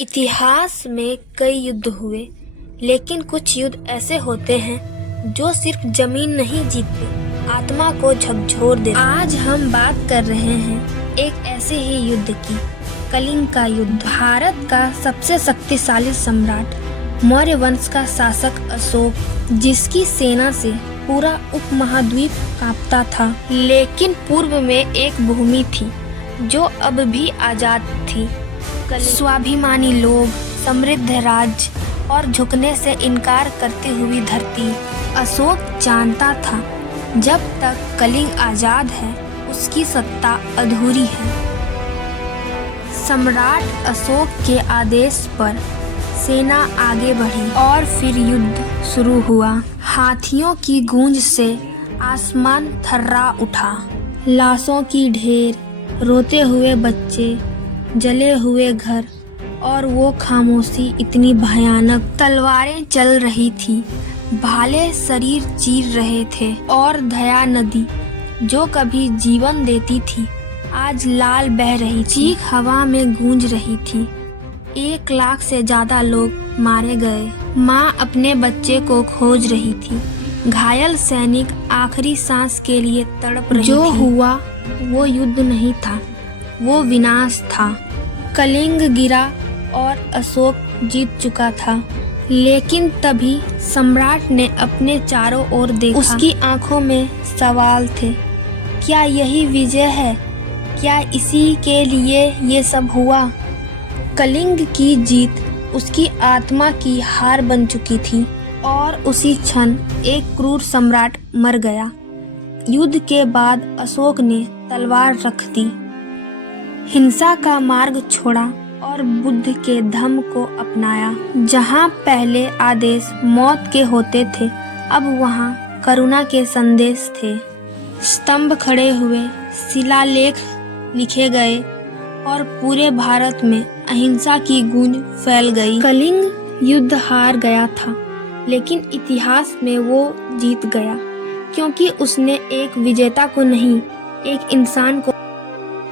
इतिहास में कई युद्ध हुए, लेकिन कुछ युद्ध ऐसे होते हैं जो सिर्फ जमीन नहीं जीतते, आत्मा को झकझोर देते। आज हम बात कर रहे हैं एक ऐसे ही युद्ध की, कलिंग का युद्ध। भारत का सबसे शक्तिशाली सम्राट, मौर्य वंश का शासक अशोक, जिसकी सेना से पूरा उपमहाद्वीप कांपता था। लेकिन पूर्व में एक भूमि थी जो अब भी आजाद थी। स्वाभिमानी लोग, समृद्ध राज्य और झुकने से इनकार करती हुई धरती। अशोक जानता था जब तक कलिंग आजाद है उसकी सत्ता अधूरी है। सम्राट अशोक के आदेश पर सेना आगे बढ़ी और फिर युद्ध शुरू हुआ। हाथियों की गूंज से आसमान थर्रा उठा। लाशों की ढेर, रोते हुए बच्चे, जले हुए घर और वो खामोशी इतनी भयानक। तलवारें चल रही थी, भाले शरीर चीर रहे थे और दया नदी जो कभी जीवन देती थी आज लाल बह रही। चीख हवा में गूंज रही थी। 1 लाख से ज्यादा लोग मारे गए। माँ अपने बच्चे को खोज रही थी। घायल सैनिक आखिरी सांस के लिए तड़प रही थी। जो हुआ वो युद्ध नहीं था, वो विनाश था। कलिंग गिरा और अशोक जीत चुका था। लेकिन तभी सम्राट ने अपने चारों ओर देखा। उसकी आंखों में सवाल थे। क्या यही विजय है? क्या इसी के लिए ये सब हुआ? कलिंग की जीत उसकी आत्मा की हार बन चुकी थी और उसी क्षण एक क्रूर सम्राट मर गया। युद्ध के बाद अशोक ने तलवार रख दी, हिंसा का मार्ग छोड़ा और बुद्ध के धम्म को अपनाया। जहाँ पहले आदेश मौत के होते थे, अब वहाँ करुणा के संदेश थे। स्तंभ खड़े हुए, शिलालेख लिखे गए और पूरे भारत में अहिंसा की गूंज फैल गई। कलिंग युद्ध हार गया था, लेकिन इतिहास में वो जीत गया, क्योंकि उसने एक विजेता को नहीं, एक इंसान को